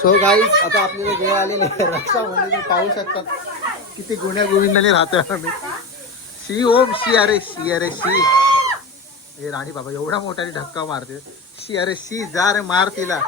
So guys आता आपल्याला वेळ आलेली आहे. रक्षामध्ये तुम्ही पाहू शकता किती गुन्ह्या गोविंदाने राहतोय आम्ही. शी ओम शी अरे शी अरे शी. हे राणी बाबा एवढा मोठ्याने धक्का मारते. शी अरे शी जा रे मार तिला.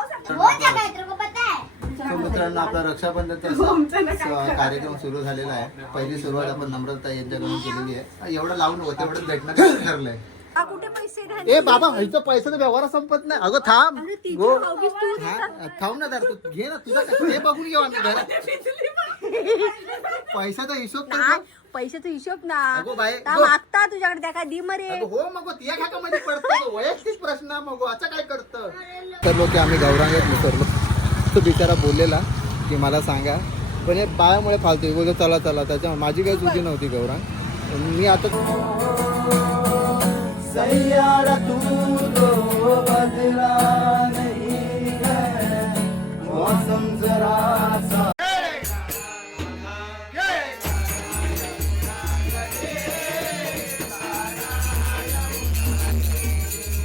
मित्रांनो आपला रक्षाबंधनचा कार्यक्रम सुरू झालेला आहे. पहिली सुरुवात आपण नम्रता यांच्याकडून केलेली आहे. एवढं लावून होतं एवढं भेटणं ठरलंय? हा, कुठे पैसे राहिले? ए बाबा ह्याचं पैशाचा व्यवहार संपत नाही. अगं थांब. अरे गो. तू हा, थांब ना जरा तू घे ना तुझा ते बघून घेऊ आम्ही घरात. पैशाचा हिशोब तर. पैशाचा हिशोब ना. अगो बाई, ता गो. मागता तुझ्याकडे? त्या काय दी मरे. अगं हो मग तिया खाकामध्ये पडतो वैयक्तिक प्रश्न मग. आता काय करतं? तर लोक आम्ही गौरांगेत विसरलो तो बिचारा बोललेला की मला सांगा. पण हे बायामुळे फालतू. बोलतो चला चला त्याच्या माझी काही चुकी नव्हती गौरांग. मी आता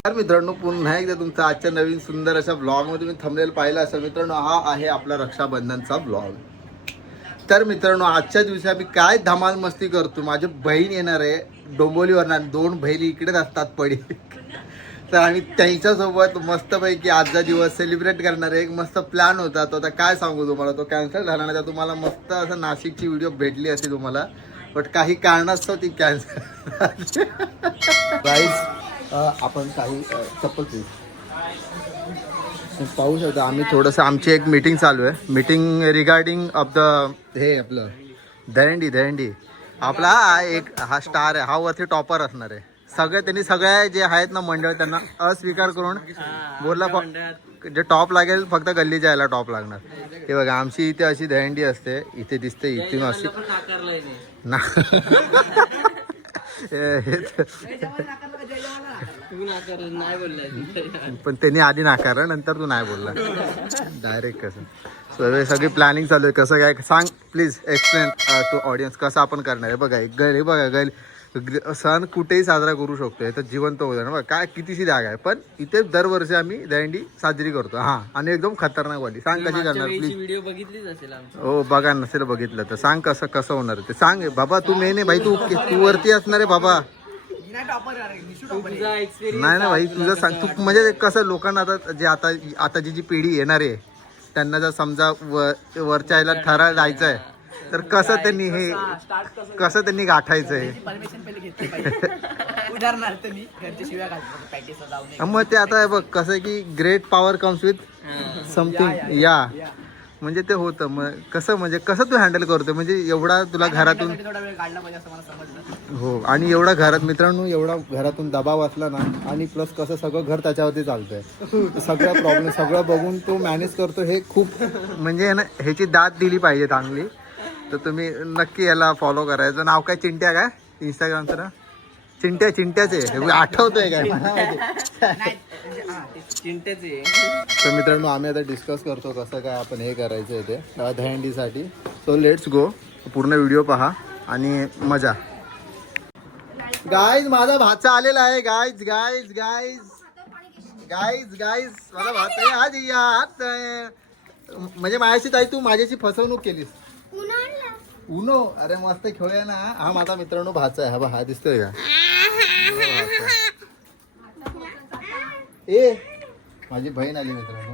तर मित्रांनो पुन्हा एकदा तुमचा आजच्या नवीन सुंदर अशा ब्लॉगमध्ये तुम्ही थांबलेलं पाहिला असेल. मित्रांनो हा आहे आपला रक्षाबंधनचा ब्लॉग तर मित्रांनो आजच्या दिवशी आम्ही काय धमाल मस्ती करतो? माझी बहीण येणार आहे. डोंबोलीवर ना दोन बहिणी इकडेच असतात पडी. तर आम्ही त्यांच्यासोबत मस्तपैकी आजचा दिवस सेलिब्रेट करणार आहे. एक मस्त प्लॅन होता तो. आता काय सांगू तुम्हाला? तो कॅन्सल झाला नाही तर तुम्हाला मस्त असं नाशिकची व्हिडिओ भेटली असती तुम्हाला. बट काही कारणास्तव ती कॅन्सल प्राईस आपण काही चप्पल पाहू शकता आम्ही थोडंसं आमची एक मीटिंग चालू आहे. मीटिंग रिगार्डिंग ऑफ द हे आपलं दहंडी दहंडी आपला हा एक हा स्टार आहे. हा वरती टॉपर असणार आहे. सगळे त्यांनी सगळ्या जे आहेत ना मंडळ त्यांना अस्वीकार करून बोलला जे टॉप लागेल फक्त गल्ली जायला टॉप लागणार. हे बघा आमची इथे अशी दहंडी असते. इथे दिसते इथून अशी ना पण त्यांनी आधी नाकारलं नंतर तू नाही बोलला. डायरेक्ट कसं? सगळे सगळी प्लॅनिंग चालू आहे. कसं काय सांग प्लीज एक्सप्लेन टू ऑडियन्स कसं आपण करणार आहे. बघा एक गैल हे बघा गैल. सण कुठेही साजरा करू शकतो हे तर जिवंत होतं ना. बघा काय कितीशी जागा आहे. पण इथे दरवर्षी आम्ही दहंडी साजरी करतो. हां आणि एकदम खतरनाक वाली. सांग कशी करणार प्लीज व्हिडिओ बघितलीच असेल आमची. हो बघा नसेल बघितलं तर. सांग कसं कसं होणार ते. सांग बाबा तू मेन आहे. भाई तू तू वरती असणार आहे बाबा. नाही ना भाई तुझं सांग. तू म्हणजे कसं लोकांना आता जे आता आताची जी पिढी येणार आहे त्यांना जर समजा व वरच्या ह्याला ठरा जायचं आहे तर कसं त्यांनी हे कसं त्यांनी गाठायचं आहे उदाहरणार्थ मी घरच्या शिव्या घालतो प्रॅक्टिसला जाऊन मग ते आता हे बघ कसं की great power comes with something या. म्हणजे ते होतं. मग कसं म्हणजे कसं तू हँडल करतो म्हणजे एवढा तुला घरातून हो आणि एवढा घरात मित्रांनो एवढा घरातून दबाव असला ना आणि प्लस कसं सगळं घर त्याच्यावरती चालतंय. सगळं प्रॉब्लेम सगळं बघून तो मॅनेज करतो हे खूप म्हणजे ना ह्याची दाद दिली पाहिजे चांगली. तर तुम्ही नक्की याला फॉलो करायचं नाव काय? चिंट्या काय इंस्टाग्रामचं ना? चिंट्या चिंट्याचे. हे आठवतोय काय? चिंतेच आहे तर मित्रांनो आम्ही आता डिस्कस करतो कसं काय आपण हे करायचं आहे ते दहंडीसाठी सो लेट्स गो पूर्ण व्हिडिओ पहा आणि मजा. गाईज माझा भाचा आलेला आहे. Guys guys guys guys guys माझा भाचा आहे. आज यात म्हणजे माझ्याशी ताई तू माझ्याशी फसवणूक केलीस. उनो अरे मस्त खेळूया ना. हा माझा मित्रांनो भाचा आहे. हा बा हा दिसतोय का? ए माझी बहीण आली मित्रांनो.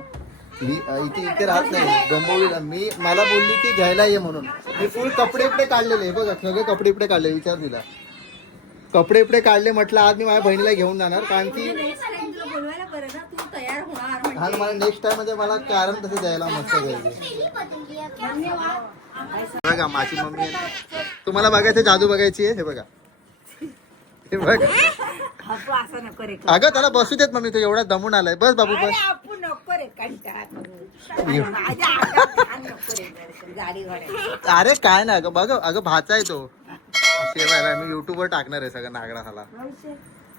इथे इथे राहत नाही. डोंबवलीला मी मला बोलली की घ्यायला ये म्हणून. मी फुल कपडे इपडे काढलेले. बघा सगळे कपडे इपडे काढले विचार दिला कपडे इपडे काढले म्हटलं आज मी माझ्या बहिणीला घेऊन जाणार. कारण की तुला बोलवायला बरं ना तू तयार होणार हा मला नेक्स्ट टाइममध्ये मला कारण तसं द्यायला मस्त पाहिजे बघा माझी मम्मी तुम्हाला बघायचं जादू बघायची आहे? हे बघा. हे बघा. अगं त्याला बसू देत मम्मी तू एवढा दमून आलाय. बस बाबू बस. अरे काय ना अगं बघ अगं भाचा आहे तो. शेवायला मी युट्यूबवर टाकणार आहे सगळं नागडा झाला.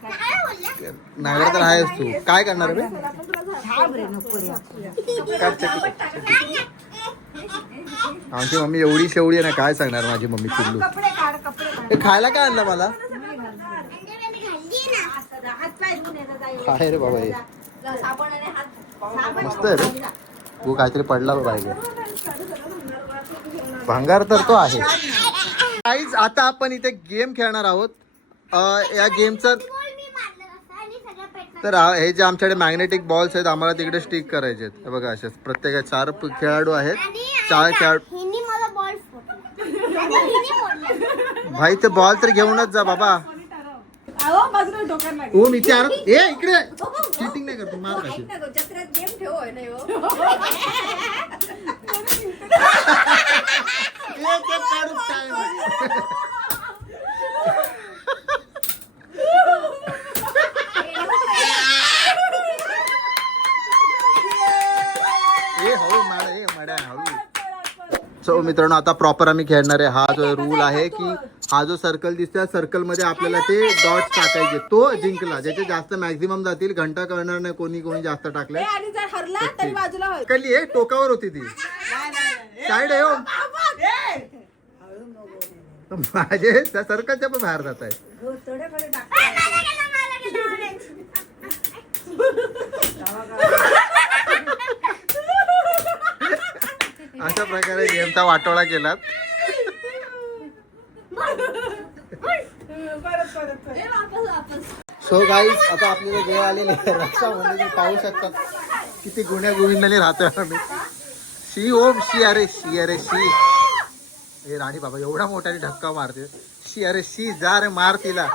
नागडा तर आहेस तू. काय करणार बे? रे आमची मम्मी एवढी शेवडी आहे ना काय सांगणार माझी मम्मी चिल्लू? हे खायला काय आणलं मला? काय रे बाबा हे. मस्त आहे रे. तू काहीतरी पडला पाहिजे भंगार तर तो आहे. काहीच आता आपण इथे गेम खेळणार आहोत. या गेमचं तर हा- हे जे आमच्याकडे मॅग्नेटिक बॉल्स आहेत आम्हाला तिकडे स्टिक करायचे आहेत. हे बघा असे प्रत्येक चार खेळाडू आहेत. चार खेळाडू भाई ते बॉल तर घेऊनच जा बाबा. ओ मी चार ए इकडे. चिटिंग नाही करतो मार कशी जत्रेत गेम ठेव होय नाही हो ए हळू माड ए माड्या हळू सो मित्रांनो आता प्रॉपर आम्ही खेळणार आहे. हा जो रूल आहे की हा जो सर्कल दिसतोय सर्कलमध्ये आपल्याला ते डॉट्स टाकायचे. तो जिंकला. ज्याचे जास्त मॅक्झिमम जातील घंटा कळणार नाही कोणी कोणी जास्त टाकले आणि जर हरला तरी बाजूला होय कली आहे टोकावर होती ती. साईड आहे हो. माझे त्या सर्कलच्या पण बाहेर जात आहे थोड्याकडे टाक मला गेला मला गेला ऑरेंज अशा प्रकारे वाटोळा केलात. सो गाईज आता आपल्याला वेळ आलेले आहे. रक्षामध्ये म्हणजे पाहू शकतात किती गुण्या गोविंदाने राहतोय आम्ही. शी ओम शी अरे शी अरे शी. हे राणी बाबा एवढा मोठ्याने धक्का मारते. शी अरे शी जा रे मार तिला.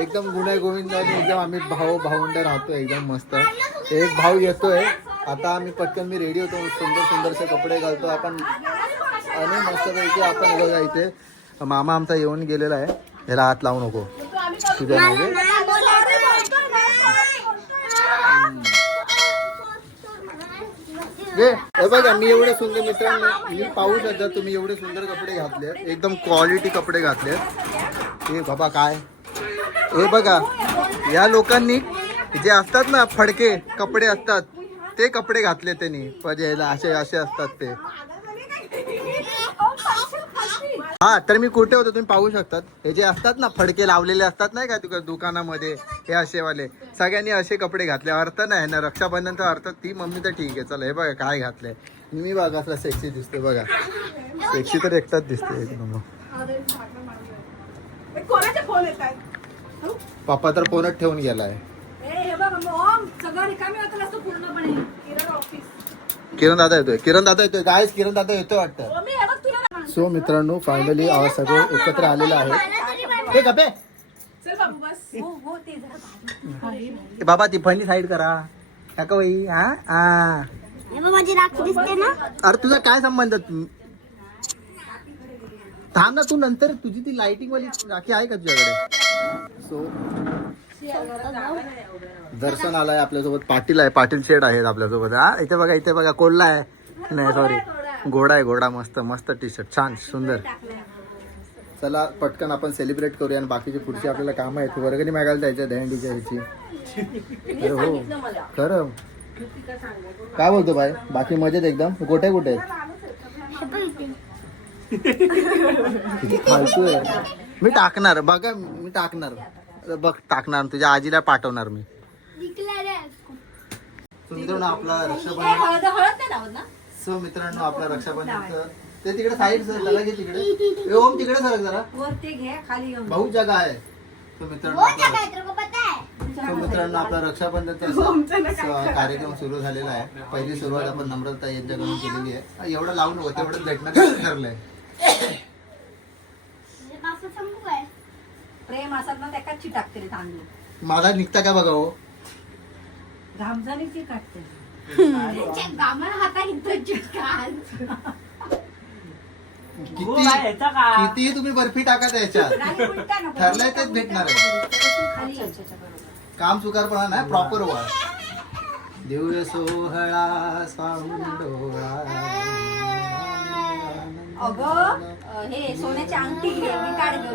एकदम गुण्या गोविंदाने एकदम आम्ही भाऊ भावंड राहतोय एकदम मस्त. एक भाऊ येतोय. आता आम्ही पटकन मी रेडी होतो. सुंदर सुंदरसे कपडे घालतो. आपण आणि मस्तपैकी आपण बघा इथे मामा आमचा येऊन गेलेला आहे. ह्याला हात लावू नको. तुझ्या मागे. हे बघा मी एवढे सुंदर मित्रांनो मी पाहू शकता तुम्ही एवढे सुंदर कपडे घातले एकदम क्वालिटी कपडे घातले हे बाबा काय? हे बघा या लोकांनी जे असतात ना फडके कपडे असतात ते कपडे घातले त्यांनी. याला असे असे असतात ते. हा तर मी कुठे होतो तुम्ही पाहू शकतात. हे जे असतात ना फडके लावलेले असतात नाही का तुका दुकानामध्ये हे असेवाले. सगळ्यांनी असे कपडे घातले. अर्थ नाही ना रक्षाबंधनचा अर्थ ती मम्मी तर ठीक आहे. चला हे बघा काय घातलंय. मी बघा असला सेक्सी दिसते बघा. सेक्सी तर एकटाच दिसते एक नंबर. पप्पा तर फोनच ठेवून गेलाय. बघ मॉम सगळं रिकामी होतं असतं पूर्णपणे. किरण ऑफिस किरण दादा येतोय. किरण दादा येतोय. गायस किरण दादा येतोय वाटतं. मम्मी हे बघ तुला सो मित्रांनो फायनली सगळे एकत्र आलेले आहेत हे गपे चल बाबू बस. हो हो ते जरा ए बाबा ती फणी साईड करा. काका बाई हा? हा. हे बघ माझी राखी दिसते ना? अरे तुझा काय संबंध? थांब ना तू नंतर तुझी ती लाइटिंग वाली राखी आहे का तुझ्याकडे? सो दर्शन आलाय आपल्यासोबत. पाटील आहे. पाटील शेड आहेत आपल्यासोबत. हा इथे बघा इथे बघा. कोल्हा आहे. नाही सॉरी घोडा आहे घोडा. मस्त मस्त टी शर्ट छान सुंदर. चला पटकन आपण सेलिब्रेट करूया आणि बाकीची पुढची आपल्याला कामं आहेत. वर्गणी मागायला जायचं दहंडीच्या ह्याची अरे हो. खरं. काय बोलतो बाय बाकी मजेत एकदम? गोटे कुठे फालतू आहे. मी टाकणार. बघा मी टाकणार. बघ टाकणार तुझ्या आजीला पाठवणार मी. मित्रांनो आपला रक्षाबंधन सो मित्रांनो आपला रक्षाबंधनचं ते तिकडे साईड सर लगा तिकडे. ओम तिकडे सरक जरा. वर ते घे खाली बहुत जगा आहे. तो मित्रांनो so, मित्रांनो आपला रक्षाबंधनचा कार्यक्रम सुरू झालेला आहे. पहिली सुरुवात आपण नम्रता यांच्याकडून केलेली आहे. एवढं लावून होतं एवढं भेटणं ठरलंय तुझे काफी संपू काय प्रेम असतात ना त्या कच्ची टाकते रे तांदूळ. माझा निघता का बघा हो? घामजानीची हाता किती किती तुम्ही बर्फी टाका उलटा नको. ठरलंय तेच भेटणार आहे. खाली याच्याच्या बरोबर. काम चुकारपणा नाही प्रॉपर वा दिव्य सोहळा अगं अं, हे सोन्याची अंगठी घे मी काढ घेऊ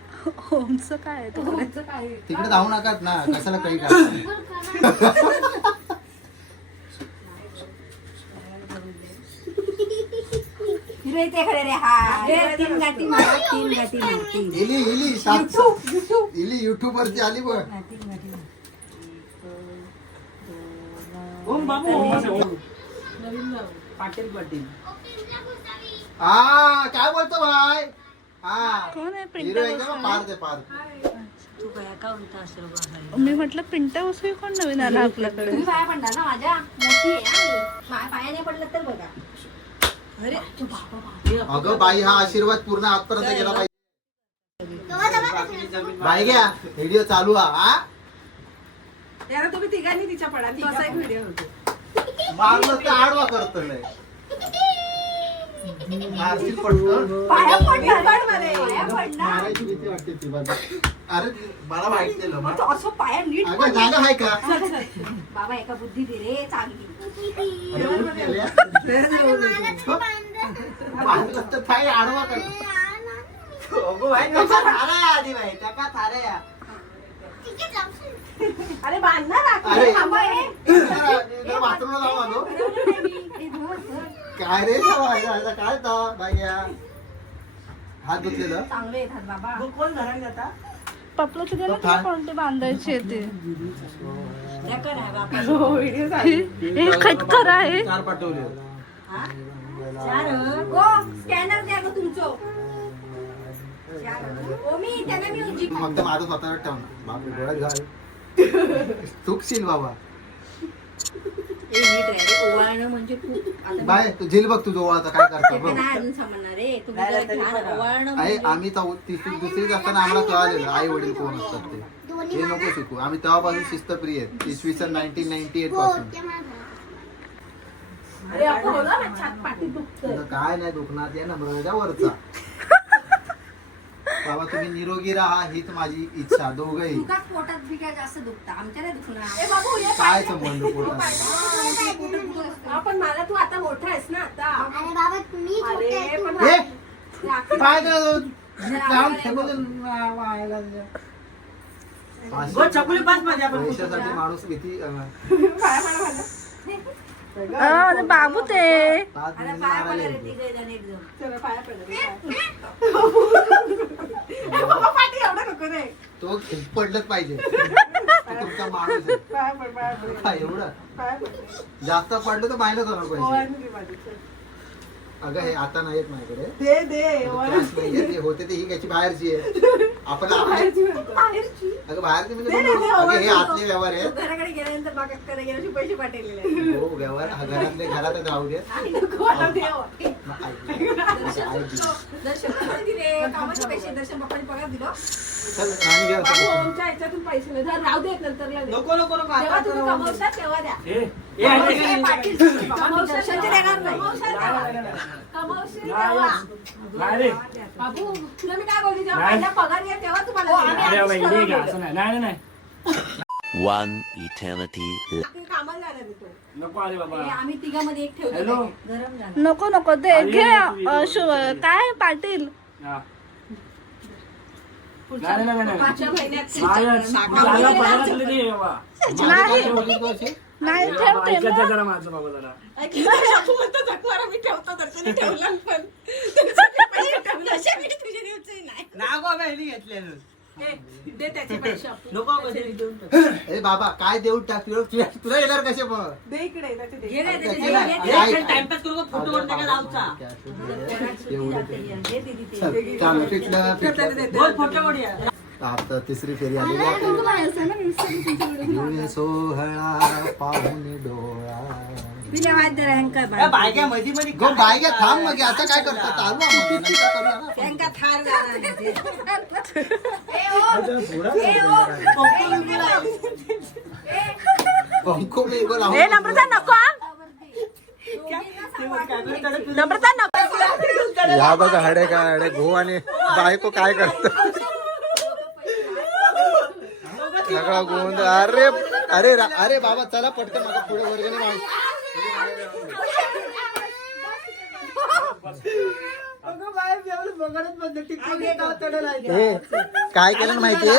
ओमचं काय आहे तिकडे तुमचं काय तिकडे जाऊ नकात ना कशाला काही काय हिरो इथे खडे रे रे तीन गाठी मारा तीन गाठी मारती इली इली सातशे इली युट्यूब वरती आली बघ. तीन गाठी मार. ओम बाबू. ओम पाटील पाटील. हा काय बोलतो भाई? कोण आहे पिंटा मी म्हटलं पिंटा वसुई कोण नवीन आला आपल्याकडे? तुम्ही पाया पडला ना माझ्या? मोठी आहे हा. पायाने पडलं तर बघा. अरे तू बाबा बाबा. अगं बाई हा आशीर्वाद पूर्ण आजपर्यंत गेला पाहिजे बाई. घ्या व्हिडिओ चालू हा हा? त्याला तुम्ही तिघांनी तिच्या पडा असा एक व्हिडिओ होतो मारलं तर आडवा करतो लय. मारशील पटकन. पाया पडणार पाया पडणार मारायची भीती वाटते ती बाबा. अरे मला माहीत केलं मग तो असं पाया नीट अगं जागा आहे का बाबा एका बुद्धी दे रे चांगली अरे, उठ गेल्या. मारलं तर थाई आडवा कर अगो भाई नका थारा आधी भाई थारा अरे बांधणार अरे. थांबा हे. बाथरूमला जाऊ आलो धर, धर. काय रे आता काय ता बाई घ्या हात धुतलेलं? चांगले येतात बाबा. कोण पप्पला तुझ्या ना तुला कोणते बांधायचे ते? हे कर आहे बाबा. हे खटकर आहे चार पाठवले. हा? चार ओ स्कॅनर द्या गं तुमचं. चार. ओ मी त्याला मी उजी फक्त माझं स्वतःवर ठेवणार. बापरे डोळ्यात घाल चुकशील बाबा. नीट. ओवाळणं म्हणजे आता बाय तू झील बघ तुझं ओवाळता काय ते करतो तर बघ. नाही अजून समजणार रे. तुम्ही नाही, जरा तरी छान बघा. ओवाळणं आहे म्हणजे आम्ही चौ तिसरी दुसरीच असताना आम्हाला कळालेलं. आई वडील कोण असतात ते? हे नको शिकू. आम्ही तेव्हापासून शिस्तप्रिय आहेत. इसवी सन नाईन्टीन नाईन्टी एटपासून. अरे आपण बोला ना छात पाठी दुखतंय. तुझं काय नाही दुखणार ते ना मृगावरचा बाबा तुम्ही निरोगी राहा हीच माझी इच्छा. दोघही. तुकाच पोटात बी काय जास्त दुखतं. आमच्या नाही दुखणार. ए बाबू ये काय संबंध पोटात. आपण मला तू आता मोठा आहेस ना आता. अरे बाबा तुम्ही छोटे आहे, अरे तू पण ए राखी- काय ते काम ठेवलं ना वायाला तुझ्या. गो चकुली पाच माझ्या आपण पैशासाठी माणूस किती अं, बाबू ते. तो पडलंच पाहिजे. तुमचा माणूस एवढं. जास्त पडलं तर मायनस होणार पैसे. अगं हे आता नाहीत माझ्याकडे दे दे Cash नाहीये, ते होते ते ही त्याची बाहेरची आहे आपण आपले बाहेरची. अगं बाहेरची म्हणजे अगं हे. आतले व्यवहार आहेत घराकडे गेल्यानंतर बागाकडे पैसे पाठवलेले आहेत. हो व्यवहार हा घरातले घरातच राहू दे नको आता देव. चल दर्शन पप्पाने दिले कामाचे पैसे दर्शन पप्पाने पगार दिलो राणी. बाबू ओमच्या ह्याच्यातून पैसे नाही राहू देत नंतर दे. नको नको नको जेव्हा आता तुम्ही करू. कमवशाल तेव्हा द्या ए, बाबू मी काय बोलते जेव्हा नाही. पहिला पगार येईल तेव्हा तुम्हाला अरे देणार. नाही. नाही नाही नाही. One eternity ठरवलं. कामाला जाणार आहे तो. नको अरे ए, बाबा आम्ही तिघामध्ये एक ठेवतो हॅलो. गरम झालं. नको नको. ते अरे, घे अ, शु-. काय पाटील? हा. नाही. पाचव्या महिन्यात दे तू ठेव बाबा, ते ऐकत जा मग. जरा माझं बाबा जरा बापू म्हणतो जखमारा मी ठेवतो दर्शनी ठेवला पण दर्शनी तुझे नाही बहिणी घेतलेलं दे त्याचे पैसे आपण. नको बहिणी देऊन टाक. ए बाबा काय देऊ टाक तुला तुला- तुला येणार कसे मग त्याचे दे. घे, नाही. घे, घे. टाइमपास करू का फोटो वरती का लावचा एवढं ते. घे दीदी ते. चल, चालू पिटलं पिटलं बोल फोटो वडीया आता तिसरी फेरी आलेली आहे. घेऊन सोहळा पाहून डोळा. गो थांब मग आता काय करतो? नम्रता नको. नम्रता नको. या बघा हडे काय हडे घो आणि बायको काय करत सगळा गोंधळ अरे अरे रा- अरे बाबा चला पटकन माझा पुढे वर्गणी माग. अगं बाय, हे काय केलं ना माहितीये?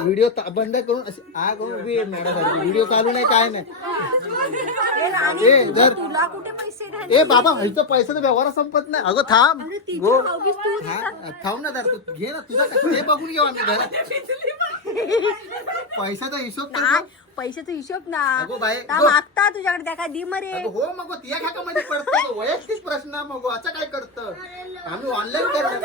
व्हिडिओ बंद करून अशी आ करून उभी व्हिडिओ चालू नाही काय नाही. ए जर तुला कुठे पैसे द्यायचे ए बाबा ह्याचं पैशाचा व्यवहार संपत नाही. अगं थांब. गो. थांब ना जरा. तू घे ना तुझा हे बघून घेऊ आम्ही घरात. पैशाचा हिशोब गं. पैशाचा हिशोब ना. अगो बाई, ता गो. मागता तुझ्याकडे त्या काय दी मरे. अगं हो मग तिया खाका मध्ये पडतं वैयक्तिक प्रश्न मग असं काय करतं? आम्ही ऑनलाईन करणार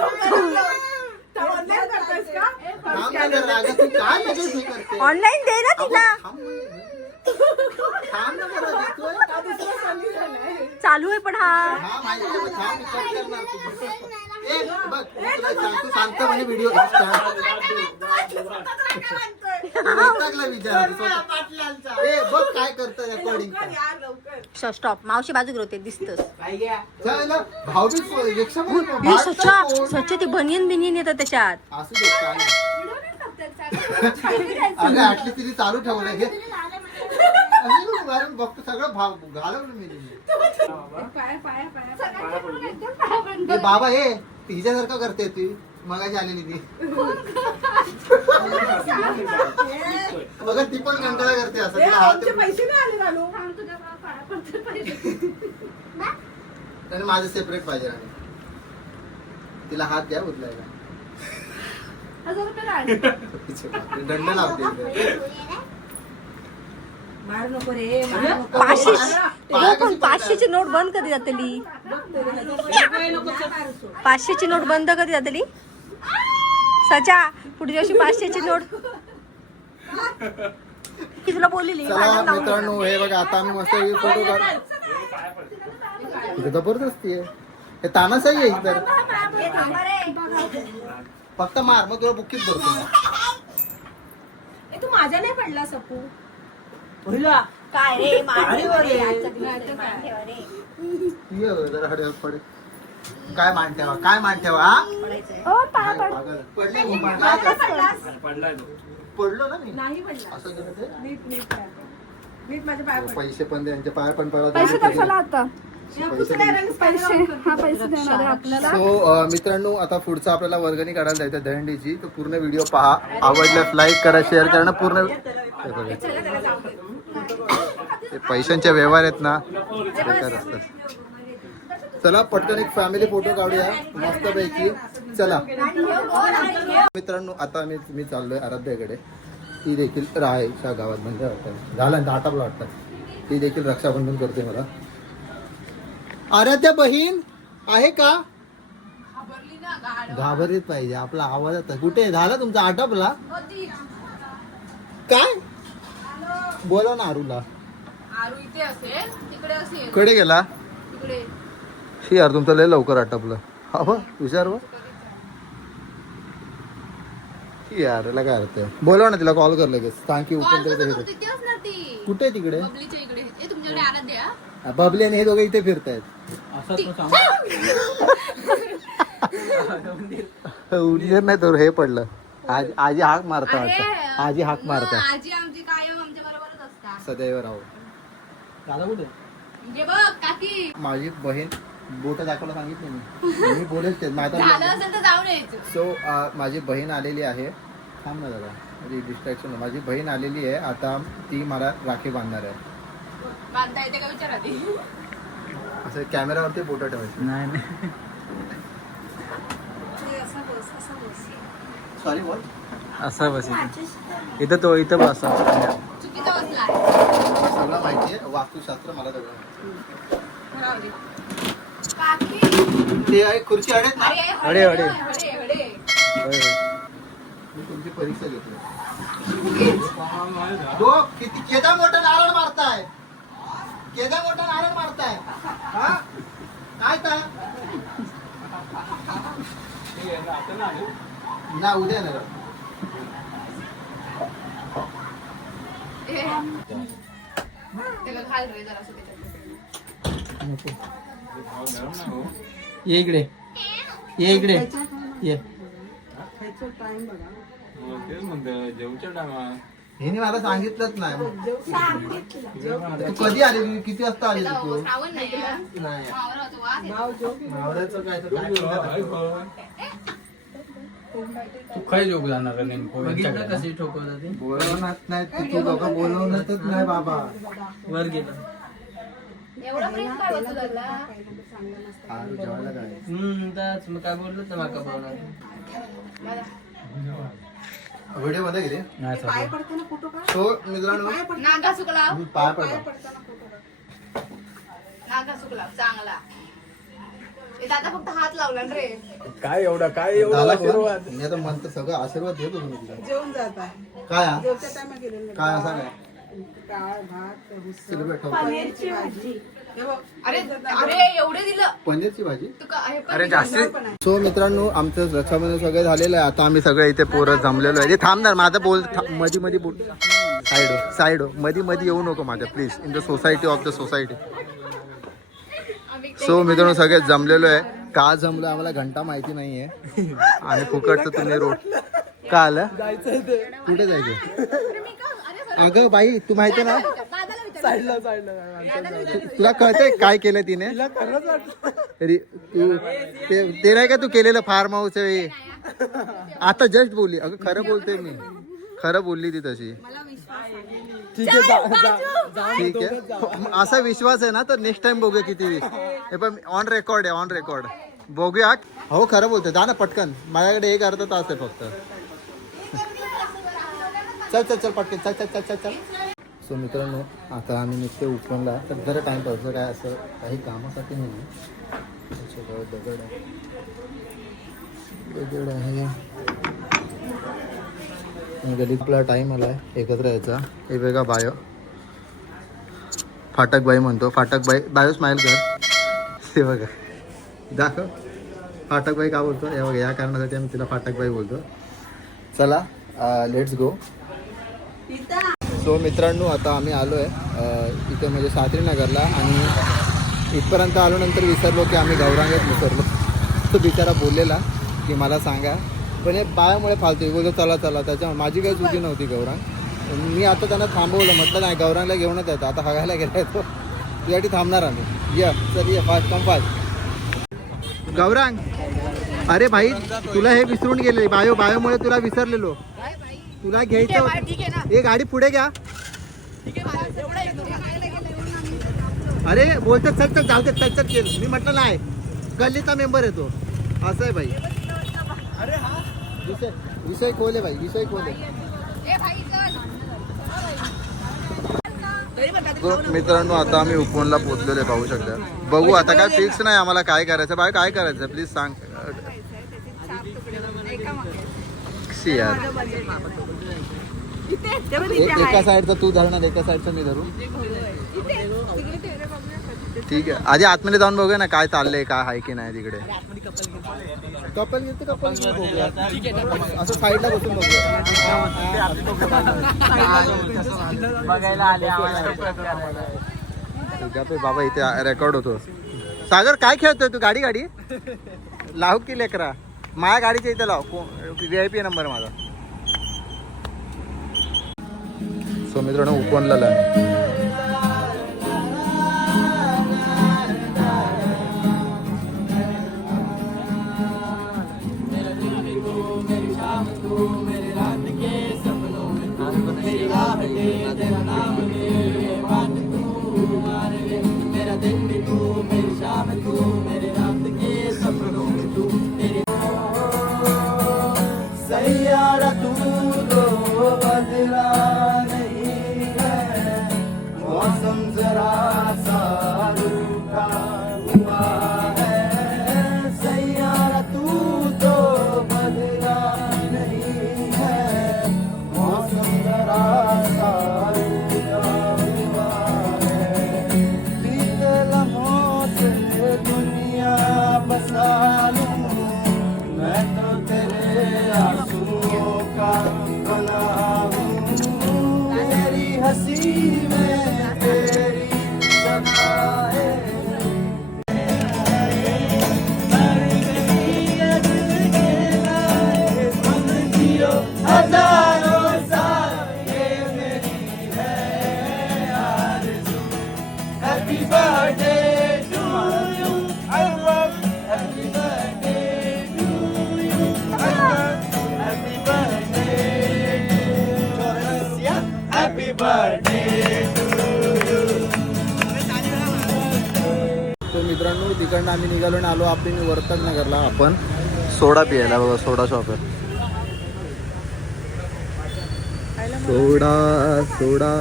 ऑनलाईन करतोयस का? थांब ना जरा, अगं तू काय लगेच हे करते? ऑनलाईन दे ना अगो, तिला. थांब. हा चालू आहे पण हा. हा सांगतो म्हणे व्हिडिओ बघ काय करतं रेकॉर्डिंग स्टॉप मावशी बाजू भाऊबीज रिक्षा हे स्वच्छ स्वच्छ ती बनियन बिनियन येतात त्याच्यात. असू दे अगं तिने चालू ठेवलं हे घालून बघतो सगळं भाव घालवलं मी ए बाबा हे तिच्यासारखं करते ती. मगाशी आलेली ती. बघा ती पण कंटाळा करते असं. तिला हात पैसे नाही आले आणि माझं सेपरेट पाहिजे आणि तिला हात द्या उचलायला. दंड लावते. इथे. मार नको रे मार नको पाचशे हो, पण पाचशेची नोट बंद कधी जातली पाचशेची नोट बंद कधी जातली सचा पुढच्या वर्षी पाचशेची नोट. ती तुला बोललेली चला मित्रांनो हे बघा आता आम्ही मस्त फोटो काढ इथे जबरदस्ती आहे. हे तानासाही आहे इतर फक्त मार मग तुला बुकीत भरतो तू माझ्या नाही पडला सपू. पहिला काय रे अरे रे. ये जरा हडे पडे. काय मान ठेवा काय मान ठेवा हा? पागल. पडले मी? पडलाय तो. पडलो ना मी. नाही पडला. असं केलं ते? नीट नीट पाय पड. नीट माझ्या पाया पड. पैसे पण दे यांच्या पाय पण पडा पैसे कशाला आता? या पुसण्याला पैसे हा पैसे देणार आहे आपल्याला. सो मित्रांनो आता पुढचा आपल्याला वर्गणी काढायला जायचं दहंडीची तर पूर्ण व्हिडिओ पहा. आवडल्यास लाईक करा शेअर करा पूर्ण. ते पैशांचे व्यवहार आहेत ना बेकार असतात. चला पटकन एक फॅमिली फोटो काढूया मस्त पैकी चला. मित्रांनो आता मी मी चाललोय आराध्याकडे. ती देखील राहायच्या गावात म्हणजे वाटतं झालं ना आटापला वाटतं. ती देखील रक्षाबंधन करते मला. आराध्या बहीण आहे का? घाबरलीच पाहिजे आपला आवाज आता. कुठे झाला तुमचा आटपला? काय? बोला ना आरूला. आरू इथे असेल तिकडे असेल कडे गेला? तिकडे. शी यार तुमचं लय लवकर आटपलं. हा बा हुशार बा शी यार याला काय अर्थ आहे? बोलवा ना तिला कॉल कर लगेच. सांग की तिथे असणार ती कुठे तिकडे? बबलीच्या इकडे. ए तुमच्याकडे आराध्या बबली आणि हे दोघे इथे फिरतायत. उंदीर नाही तर हे पडलं. आज आजी हाक मारता वाटतं. आजी हाक मारता. आजी आमची कायम आमच्या बरोबरच असतात सदैव राहू. दादा कुठे म्हणजे बघ काकी. माझी बहीण बोट दाखवायला सांगितलं मी. मी बोलेच ते झालं माझा असेल तर जाऊन यायचं. सो माझी बहीण आलेली आहे. थांब ना दादा म्हणजे डिस्ट्रॅक्शन माझी बहीण आलेली आहे. आता ती मला राखी बांधणार आहे. बांधता येते का विचारा ती? असं कॅमेरावरती बोटं ठेवायची. नाही नाही. सॉरी बोल असा बस. इथं तो इथं बसा. चुकीचा बसला सगळं माहिती आहे. वास्तुशास्त्र मला सगळं. ते आहे खुर्ची अडेत ना? अडे, अडे. मी तुमची परीक्षा घेतली. दो किती केदा मोठा नारळ मारताय? केदा मोठा नारळ मारताय? हा? काय तर? ना उद्या ना त्याला घाल रे जरासं त्याच्यात. ये इकडे. ये इकडे. ये. हिने मला सांगितलंच नाही. तू कधी आली? किती वाजता आली तू? नाही. काय करणार? तू काय जोक जाणार नेमकं बघितलं कशी ठोकवत ती? बोलवणार नाही तू तू लोक बोलवणारच नाही बाबा. वर गेलं. आरू जेवायला काय हम्म त्याच मग काय बोललो तर माका बोलणार व्हिडिओमध्ये गेले? सो मित्रांनो. नागा सुकला. पाय नागा सुकला चांगला. ए, दादा फक्त हात लावला ना रे. काय एवढा काय झाला आशीर्वाद मी आता म्हणतो सगळं आशीर्वाद देतो तुम्ही तुला जेवण जात काय? हा? जेवच्या टायमा गेलेलं. काय असा काय? डाळ भात हुस्सळ, सेलिब्रेट ठेवतो. पनीरची भाजी. हे बघ, अरे अरे एवढे दिलं. पनीरची भाजी? तू का हे पण अरे जास्ती? पण आहे. सो मित्रांनो आमचं रक्षाबंधन सगळं झालेलं आहे. आता आम्ही सगळे इथे पोरं जमलेलो आहे. थांबणार माझं बोल था- मधी मधी बोल. साईड हो साईड. हो मधी मधी येऊ नको माझ्या please in the society of the society so मित्रांनो सगळे जमलेलो आहे. का जमलो आम्हाला घंटा माहिती नाहीये. आणि फुकटचं तुम्ही रोड का आलं? कुठे जायचं? अगं बाई तू माहिती ना? तुला कळतंय काय केलं तिने? तू ते ते नाही का तू केलेलं फार्म हाऊस आहे? आता जस्ट बोलली. अगं खरं बोलते मी. खरं बोलली ती तशी. ठीक आहे मग असा विश्वास आहे ना तर नेक्स्ट टाइम बघूया किती. हे पण ऑन रेकॉर्ड आहे ऑन रेकॉर्ड बघूया हो खरं बोलते जा ना पटकन. माझ्याकडे एक अर्धा तास आहे फक्त. चल चल चल पटकन. चल चल चल चल चल. सो मित्रांनो आता आम्ही निघते उपवनला तर जरा टाइम पास काय असं काही कामासाठी नाही. दगड आहे. दगड आहे. गली आपला टाईम आला आहे एकत्र यायचा. एक वेगळा बायो फाटक बाई म्हणतो. फाटक बाई बायो स्माईल कर. ते बघा. दाखव. फाटक बाई का बोलतो? या बघा या कारणासाठी आम्ही तिला फाटक बाई बोलतो. चला लेट्स गो सो मित्रांनो आता आम्ही आलो आहे इथे म्हणजे सात्रीनगरला आणि इथपर्यंत आलो नंतर विसरलो की आम्ही गौरांगेत विसरलो. तो बिचारा बोललेला की मला सांगा पण हे पायामुळे फालतू. बोलतो चला चला. त्याच्यामुळे माझी काही चुकी नव्हती गौरांग. मी आता त्यांना थांबवलं. म्हटलं नाही गौरांगला घेऊनच येतो. आता हगायला गेला तो. तुझ्यासाठी थांबणार आम्ही. ये चल ये फास्ट कम फास्ट गौरांग अरे भाई तुला हे विसरून गेले. बायो बायोमुळे तुला विसरलेलो. तुला घ्यायचं होतं. हे गाडी पुढे घ्या. अरे बोलतात चल चल जाऊ दे चल चल केल मी म्हटलं नाही गल्लीचा मेंबर आहे तो. असं आहे भाई. विषय विषय खोले भाई विषय खोले. मित्रांनो आता आम्ही उपवनला पोहोचलेलो पाहू शकता. बघू आता काय फिक्स नाही आम्हाला काय करायचं बाय काय करायचं प्लीज सांग. यार. एका साईडचा तू धरणार एका साईडचा मी धरू. ठीक आहे. आधी आतमध्ये जाऊन बघूया ना काय चाललंय काय आहे की नाही तिकडे. कपल घेतो कपल बघूया. असं साईडला बसून बघूया. बाबा इथे रेकॉर्ड होतो. सागर काय खेळतोय तू? गाडी गाडी? लाव की लेकरा. माझ्या गाडीच्या इथे लाव. व्ही आय पी नंबर माझा. सो मित्रांनो उपवनला वर्तक नगरला आपण सोडा पियायला बघा सोडा शॉप आहे सोडा सोडा.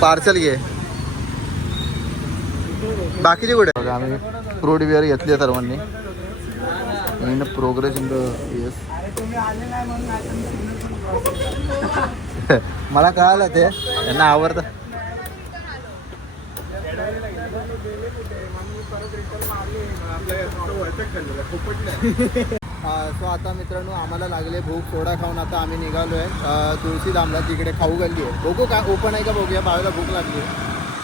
पार्सल घे. बाकीचे कुठे? बघा आम्ही फ्रूट बिअर घेतली आहे सर्वांनी. In progress in the yes मला कळालं ते. यांना आवडतं. सो आता मित्रांनो आम्हाला लागले भूक सोडा खाऊन आता आम्ही निघालो आहे तुळशी धामला तिकडे खाऊ गल्ली आहे. बघू काय ओपन आहे का बघूया बाळाला भूक लागली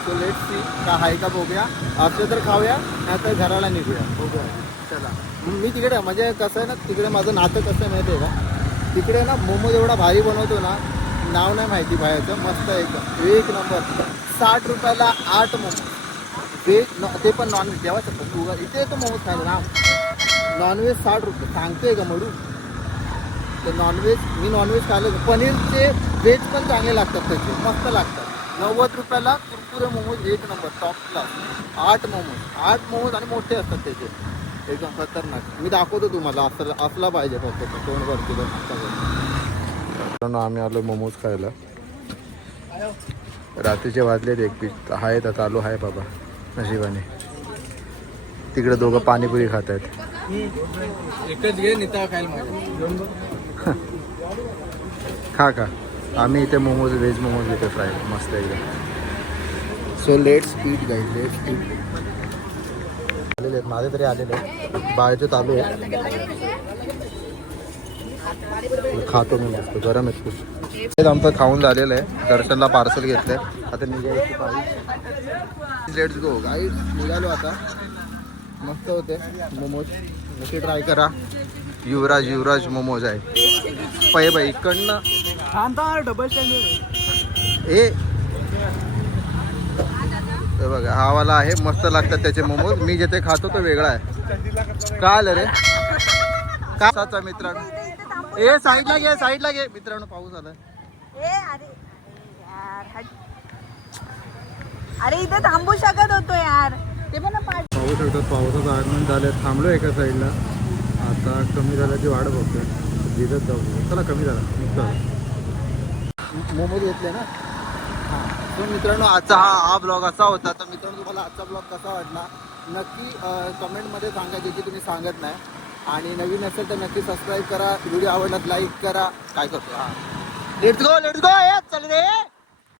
सो लेट सी का आहे का बघूया. असं तर खाऊया नाही घराला निघूया. बघूया. चला. मी तिकडे म्हणजे कसं आहे ना तिकडे माझं नातं कसं आहे माहिती आहे का? तिकडे ना मोमोज एवढा भारी बनवतो ना नाव नाही माहिती बाहेरचं मस्त आहे एकदम. एक नंबर. साठ रुपयाला आठ मोमोज व्हेज ते पण नॉनव्हेज जेव्हा फक्त तू इथे येतो मोमोज खायला. ना नॉनव्हेज साठ रुपये. सांगतोय का मडू. तर नॉनव्हेज मी नॉनव्हेज खायला पनीरचे व्हेज पण चांगले लागतात त्याचे. मस्त लागतात. नव्वद रुपयाला कुरकुरे मोमोज एक नंबर टॉप क्लास आठ मोमोज. आठ मोमोज आणि मोठे असतात त्याचे. एकदम खतरनाक. मी दाखवतो तुम्हाला. असं असला पाहिजे फक्त. तोंड भरती आम्ही आलो मोमोज खायला. रात्रीचे वाजलेत एक पीस. आहे तर चालू आहे बाबा. नशिबाने. तिकडे दोघं पाणीपुरी खात आहेत एकच घे निता खायला माझ्या खा का आम्ही इथे मोमोज व्हेज मोमोज इथे फ्राय. मस्त एकदम so late speed guide late speed आलेले आहेत. माझे तरी आलेले आहेत. बाहेरचे चालू आहे खातो मी मस्त गरम आहे खूप. तेच आमचं खाऊन झालेलं आहे. दर्शनला पार्सल घेतलंय. आता निघायची पाहिजे लेट्स गो गाईड निघालो आता. मस्त होते. मोमोज. नक्की ट्राय करा. युवराज युवराज मोमोज आहे. पै बाई इकडनं. डबल स्टँड ए. हे बघा हा वाला आहे. मस्त लागतात त्याचे मोमोज. मी जिथे खातो तो वेगळा आहे. का आलं रे का मित्रांनो. ए साईडला घे साईडला घे. मित्रांनो पाऊस आला ए अरे यार हट. अरे इथे थांबू शकत होतो यार. ते पण पाठ पाऊस पावसाचं आगमन झालं थांबलो एका साईडला. आता कमी झाल्याची वाट बघतोय. भिजत जाऊ चला कमी झाला. मोमोज घेतले ना? हां. तर मित्रांनो आजचा हा हा ब्लॉग असा होता. तर मित्रांनो तुम्हाला आजचा ब्लॉग कसा वाटला? नक्की कमेंटमध्ये सांगा जे की तुम्ही सांगत नाही. आणि नवीन असेल तर नक्की सबस्क्राईब करा. व्हिडिओ आवडला लाईक करा. काय करतो? हा. लेट्स गो लेट्स गो चल रे.